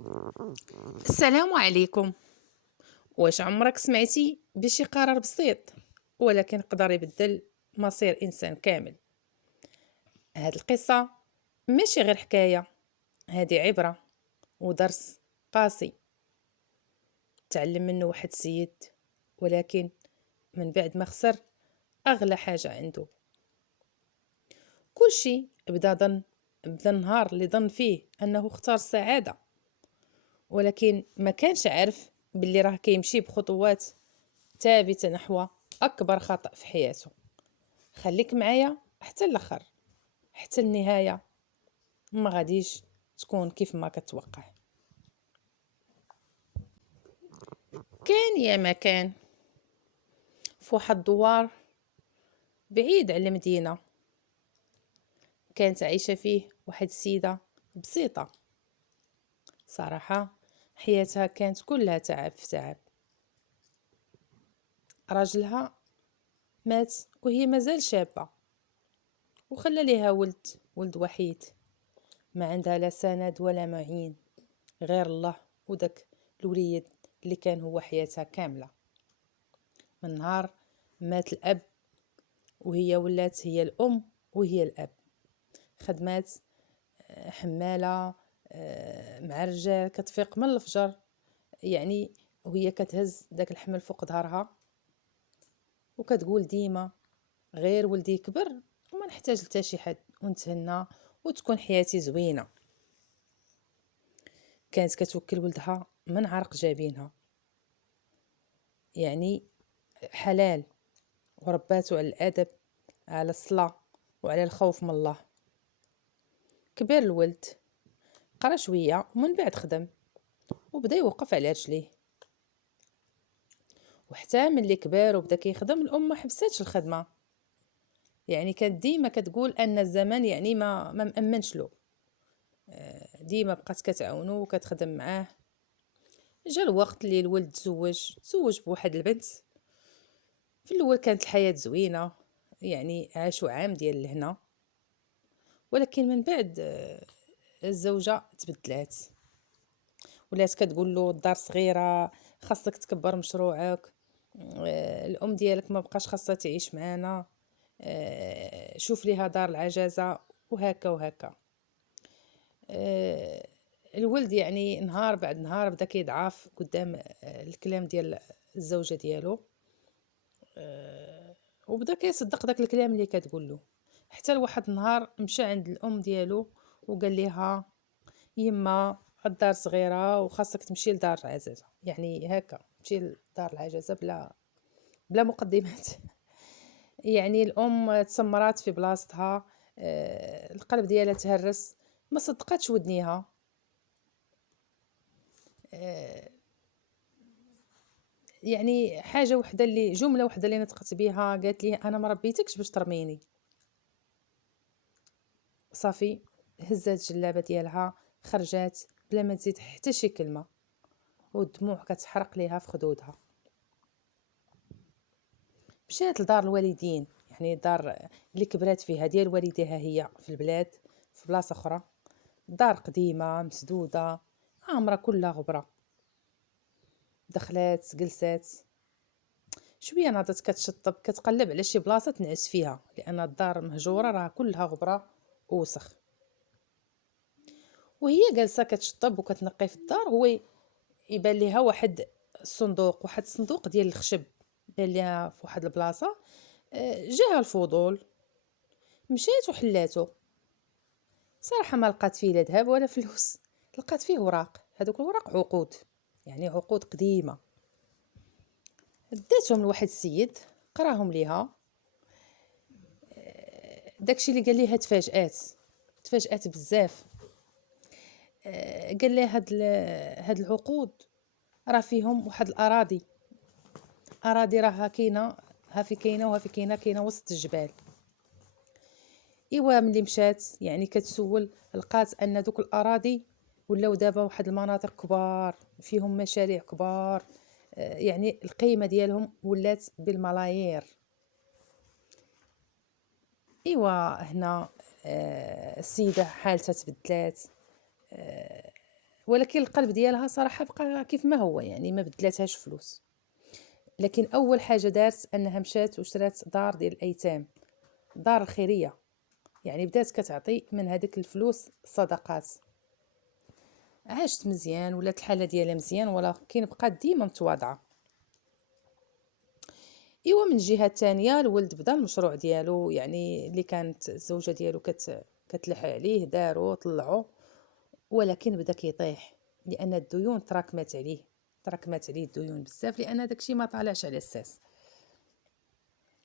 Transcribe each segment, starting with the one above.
السلام عليكم. واش عمرك سمعتي بشي قرار بسيط ولكن قدر يبدل مصير انسان كامل؟ هاد القصة ماشي غير حكاية، هادي عبرة ودرس قاسي تعلم منه واحد السيد، ولكن من بعد ما خسر اغلى حاجة عنده. كل شيء بدا النهار اللي ظن فيه انه اختار السعادة، ولكن ما كانش عارف باللي راه كيمشي بخطوات ثابتة نحو أكبر خطأ في حياته. خليك معايا حتى الآخر، حتى النهاية ما غاديش تكون كيف ما كتوقع. كان يا ما كان في واحد الدوار بعيد على المدينة، كانت عايشة فيه واحد السيدة بسيطة. صراحة حياتها كانت كلها تعب في تعب. راجلها مات وهي مازال شابة، وخلى ليها ولد وحيد، ما عندها لا سند ولا معين غير الله وداك الوليد اللي كان هو حياتها كاملة. من نهار مات الأب وهي ولات هي الأم وهي الأب. خدمات حمالة مع الرجال، كتفيق من الفجر يعني وهي كتهز داك الحمل فوق ظهرها، وكتقول ديما غير ولدي يكبر وما نحتاج لتا شي حد ونتهنى وتكون حياتي زوينة. كانت كتوكل ولدها من عرق جابينها، يعني حلال، ورباتو على الأدب، على الصلاة، وعلى الخوف من الله. كبر الولد، قرا شوية ومن بعد خدم وبدا يوقف على رجليه. وحتى ملي كبر وبدا كيخدم، الام ما حبستش الخدمه، يعني كانت ديما كتقول ان الزمن يعني ما مأمنش له. ديما بقات كتعاونو وكتخدم معاه. جا الوقت اللي الولد تزوج بواحد البنت. في الاول كانت الحياه زوينه، يعني عاشوا عام ديال الهنا، ولكن من بعد الزوجه تبدلات، ولات كتقول له الدار صغيره، خاصك تكبر مشروعك، الام ديالك ما بقاش خاصها تعيش معانا، شوف ليها دار العجزه، وهكا وهكا. الولد يعني نهار بعد نهار بدا كيضعف قدام الكلام ديال الزوجه ديالو، وبدا كيصدق داك الكلام اللي كتقول له. حتى لواحد النهار مشى عند الام ديالو وقال لها يما الدار صغيره وخاصك تمشي لدار العجزه، يعني هكا تمشي لدار العجزه بلا مقدمات. يعني الام تسمرات في بلاصتها، القلب ديالها تهرس، ما صدقاتش ودنيها. يعني حاجه وحده اللي جمله وحده اللي نطقت بها، قالت لي انا ما ربيتكش باش ترميني. صافي هزات الجلابه ديالها خرجات بلا ما تزيد حتى شي كلمه، والدموع كتحرق ليها في خدودها. مشات لدار الوالدين، يعني الدار اللي كبرات فيها ديال والديها هي في البلاد في بلاصه اخرى. دار قديمه مسدوده عامره كلها غبره. دخلات جلسات شويه، ناضت كتشطب كتقلب على شي بلاصه تنعس فيها، لان الدار مهجوره راه كلها غبره ووسخ. وهي جالسه كتشطب وكتنقي في الدار، هو يبان ليها واحد الصندوق ديال الخشب، بان ليها في واحد البلاصه. جاها الفضول، مشات وحلاتو. صراحه ما لقات فيه لا ذهب ولا فلوس، لقات فيه وراق، هذوك الوراق عقود، يعني عقود قديمه. داتهم لواحد السيد قراهم ليها. داكشي اللي قال ليها تفاجات بزاف. قال لها هاد العقود راه فيهم واحد اراضي راه كاينه، ها في كاينه وها في كاينه وسط الجبال. ايوا ملي مشات يعني كتسول، لقات ان دوك الاراضي ولاو دابا واحد المناطق كبار فيهم مشاريع كبار، يعني القيمه ديالهم ولات بالملايير. ايوا هنا السيده حالتها تبدلات، ولكن القلب ديالها صراحه بقى كيف ما هو، يعني ما بدلاتهاش فلوس. لكن اول حاجه دارت انها مشات وشرات دار ديال الايتام، دار الخيريه، يعني بدات كتعطي من هذيك الفلوس صدقات. عاشت مزيان، ولات الحاله ديالها مزيان، ولكن بقات ديما متواضعه. ايوا من جهه تانية الولد بدا المشروع ديالو، يعني اللي كانت الزوجه ديالو كتلح عليه، دارو طلعوا، ولكن بدا كيطيح لان الديون تراكمات عليه الديون بزاف، لان داكشي ما طالعش على الساس.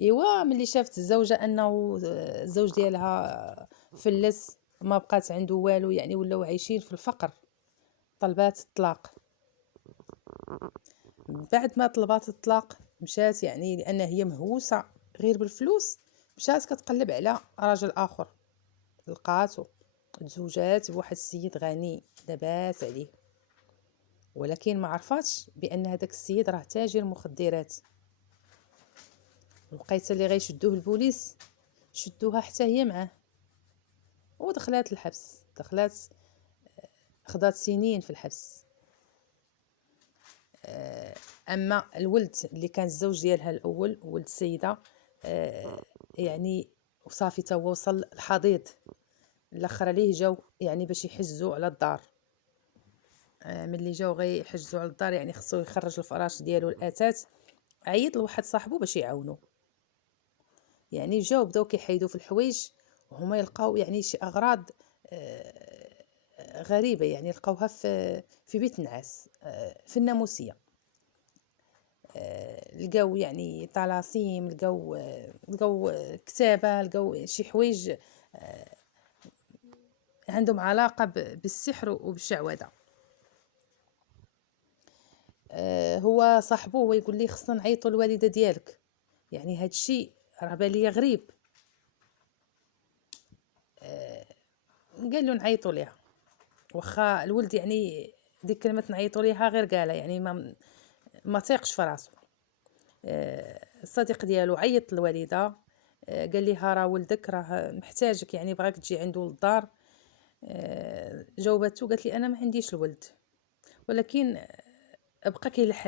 ايوا ملي شافت الزوجه انه الزوج ديالها فلس، ما بقات عنده والو، يعني ولاو عايشين في الفقر، طلبات الطلاق. بعد ما طلبات الطلاق مشات، يعني لان هي مهووسه غير بالفلوس، مشات كتقلب على راجل اخر، لقاتو تزوجات بواحد السيد غني لاباس عليه، ولكن ما عرفاتش بان هذاك السيد راه تاجر مخدرات. الوقيته اللي غيشدوه البوليس شدوها حتى هي معاه، ودخلات الحبس، خضات سنين في الحبس. اما الولد اللي كان الزوج ديالها الاول، ولد السيده، يعني وصافي تا هو وصل الحضيض، الاخر عليه جاو يعني باش يحجزوا على الدار. ملي جاو غيحجزوا على الدار، يعني خصو يخرج الفراش ديالو الاثاث، عيط لواحد صاحبو باش يعاونو. يعني جاو بداو كيحيدوا في الحوايج، وهما يلقاو يعني شي اغراض غريبه، يعني لقاوها في بيت النعاس، في الناموسيه. لقاو يعني طلاسيم، لقاو كتابه، لقاو شي حوايج عندهم علاقه بالسحر وبالشعوذه. هو صاحبو هو يقول لي خصنا نعيطوا للوالده ديالك، يعني هاد الشيء راه بان ليا غريب. قال له نعيطوا ليها، واخا الولد يعني ديك كلمه نعيطوا ليها غير قالها، يعني ما تيقش في راسو. الصديق ديالو عيط للوالده، قال لها راه ولدك راه محتاجك، يعني بغاك تجي عنده للدار. جاوبته قالت لي انا ما عنديش الولد، ولكن بقى كيلح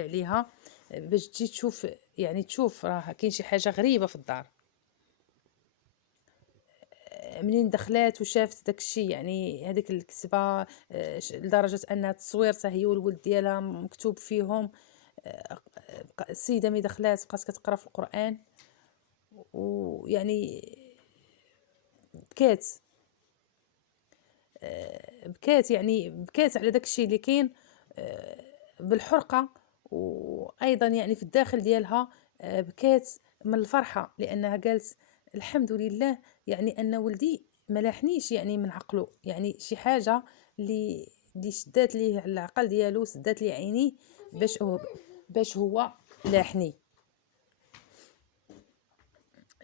عليها باش تجي تشوف، يعني تشوف راه كاين شي حاجه غريبه في الدار. منين دخلات وشافت داكشي، يعني هذيك الكتبه، لدرجه انها تصويرتها هي والولد ديالها مكتوب فيهم. السيده مي دخلات بقات كتقرا في القران، ويعني بكات يعني بكات على داكشي اللي كاين بالحرقه، وايضا يعني في الداخل ديالها بكات من الفرحه، لانها قالت الحمد لله، يعني ان ولدي ما لاحنيش يعني من عقله، يعني شي حاجه اللي شدات ليه العقل ديالو، سدات ليه عينيه باش هو لاحني.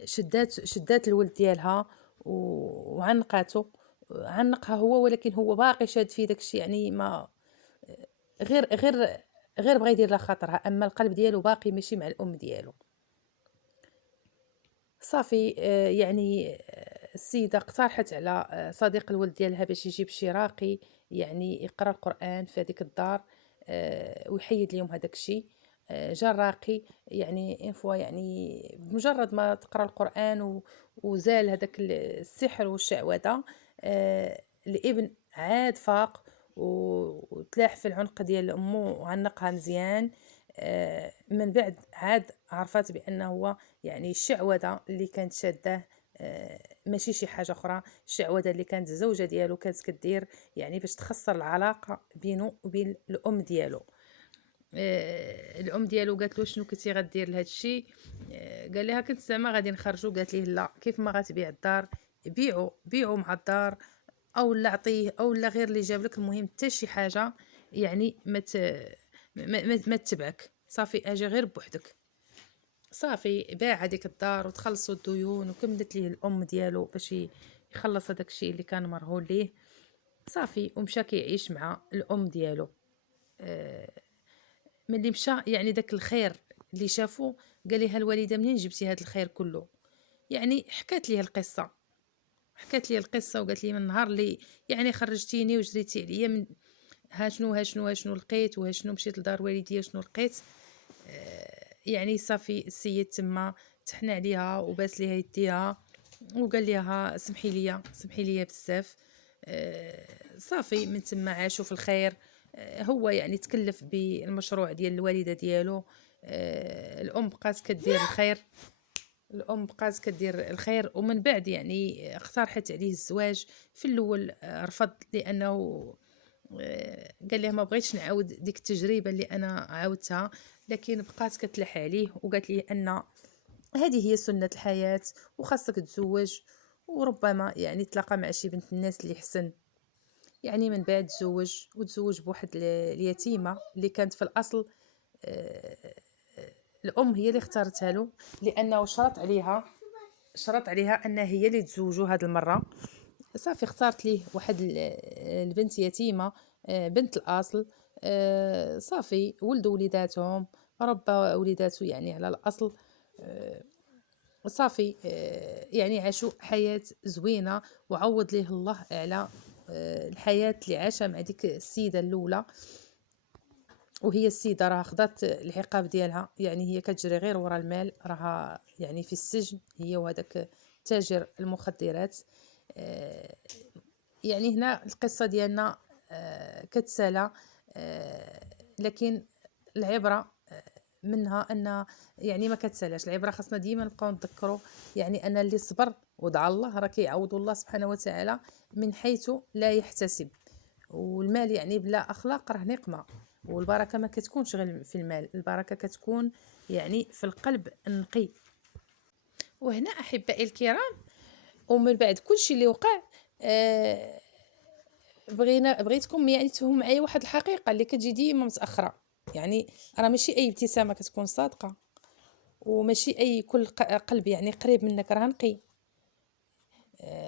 شدات الولد ديالها وعنقاتو، عنقها هو، ولكن هو باقي شاد في داكشي، يعني ما غير بغى يدير لها خاطرها، اما القلب ديالو باقي ماشي مع الام ديالو. صافي يعني السيده اقترحت على صديق الولد ديالها باش يجيب شي راقي، يعني يقرا القران في هذيك الدار، ويحيد ليهم هذاك الشيء. جا الراقي، يعني ان فوا يعني بمجرد ما تقرا القران وزال هذاك السحر والشعوذه، الابن عاد فاق وتلاح في العنق ديال امه وعنقها مزيان. من بعد عاد عرفت بانه هو يعني الشعوذه اللي كانت شاده، ماشي شي حاجه اخرى، الشعوذه اللي كانت الزوجه ديالو كانت كدير، يعني باش تخسر العلاقه بينه وبين الام ديالو. الام ديالو قالت له شنو كنتي غدير لهذا الشيء؟ قال لها كنت زعما غادي نخرجوا. قالت ليه لا، كيف ما غتبيع الدار بيعوا مع الدار، او لا عطيه، او لا غير اللي جاب لك، المهم حتى شي حاجه يعني ما تتبعك، صافي اجي غير بوحدك. صافي باع هذيك الدار وتخلصوا الديون، وكملت ليه الام ديالو باش يخلص هذاك الشيء اللي كان مرهون ليه. صافي ومشى كيعيش مع الام ديالو. ملي مشى يعني داك الخير اللي شافو، قال لها الوالده منين جبتي هذا الخير كله؟ يعني حكات ليه القصه. حكات لي القصه وقالت لي من النهار اللي يعني خرجتيني وجريتي عليا من ها شنو لقيت، وها شنو مشيت لدار والديا شنو لقيت. يعني صافي السيد تما تحنى عليها وباس ليها يديها وقال لها سمحي لي بزاف. صافي من تما عاشوا في الخير. هو يعني تكلف بالمشروع ديال الوالده ديالو. الام بقات كدير الخير. ومن بعد يعني اقترحت عليه الزواج. في الاول رفض لانه قال لها ما بغيتش نعاود ديك التجربه اللي انا عاودتها، لكن بقات كتلح عليه وقالت لي ان هذه هي سنه الحياه وخاصك تزوج، وربما يعني تلاقى مع شي بنت الناس اللي حسن. يعني من بعد تزوج بواحد اليتيمه اللي كانت في الاصل آه، الام هي اللي اختارتها له، لانه شرط عليها ان هي اللي تزوجوا هذه المره. صافي اختارت ليه واحد البنت يتيمه، بنت الاصل. صافي ولدوا وليداتهم، ربى وليداته يعني على الاصل. صافي يعني عاشوا حياه زوينه، وعوض ليه الله على الحياه اللي عاشها مع ديك السيده الاولى. وهي السيده راه خدات العقاب ديالها، يعني هي كتجري غير ورا المال، راها يعني في السجن هي وهذاك تاجر المخدرات. آه، يعني هنا القصه ديالنا كتسالى. لكن العبره منها ان يعني ما كتسالاش العبره. خاصنا ديما نبقاو نذكروا يعني ان اللي صبر ودعا الله راه كيعوض الله سبحانه وتعالى من حيث لا يحتسب. والمال يعني بلا اخلاق راه نقمه، والبركه ما كتكونش غير في المال، البركه كتكون يعني في القلب النقي. وهنا احبائي الكرام، ومن بعد كل شيء اللي وقع آه بغيتكم يعني تفهموا معايا واحد الحقيقه اللي كتجي ديما متاخره. يعني راه ماشي اي ابتسامه كتكون صادقه، وماشي اي كل قلب يعني قريب منك راه نقي.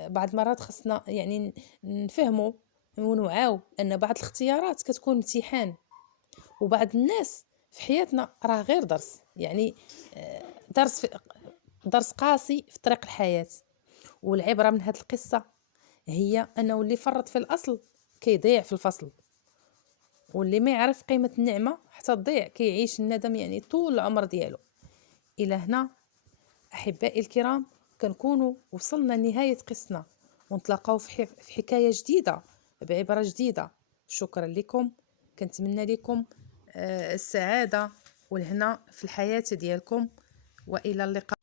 بعض المرات خصنا يعني نفهموا ونوعاو ان بعض الاختيارات كتكون امتحان، وبعض الناس في حياتنا راه غير درس. يعني درس درس قاسي في طريق الحياه. والعبره من هذه القصه هي انه اللي فرط في الاصل كيضيع في الفصل، واللي ما يعرف قيمه النعمه حتى تضيع كيعيش الندم يعني طول العمر ديالو. الى هنا احبائي الكرام كنكونوا وصلنا لنهايه قصتنا، ونتلاقاو في حكايه جديده بعبره جديده. شكرا لكم، كنتمنى لكم السعاده والهنا في الحياه ديالكم، والى اللقاء.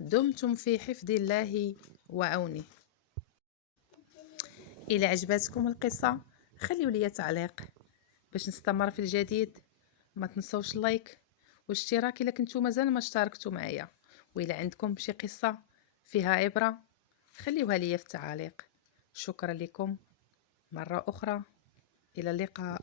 دمتم في حفظ الله وعونه. الى عجبتكم القصه خليوا لي تعليق باش نستمر في الجديد. ما تنسوش اللايك والاشتراك الا كنتو مازال ما اشتركتوا معايا. والى عندكم شي قصه فيها عبره خليوها لي في التعاليق. شكرا لكم مره اخرى، الى اللقاء.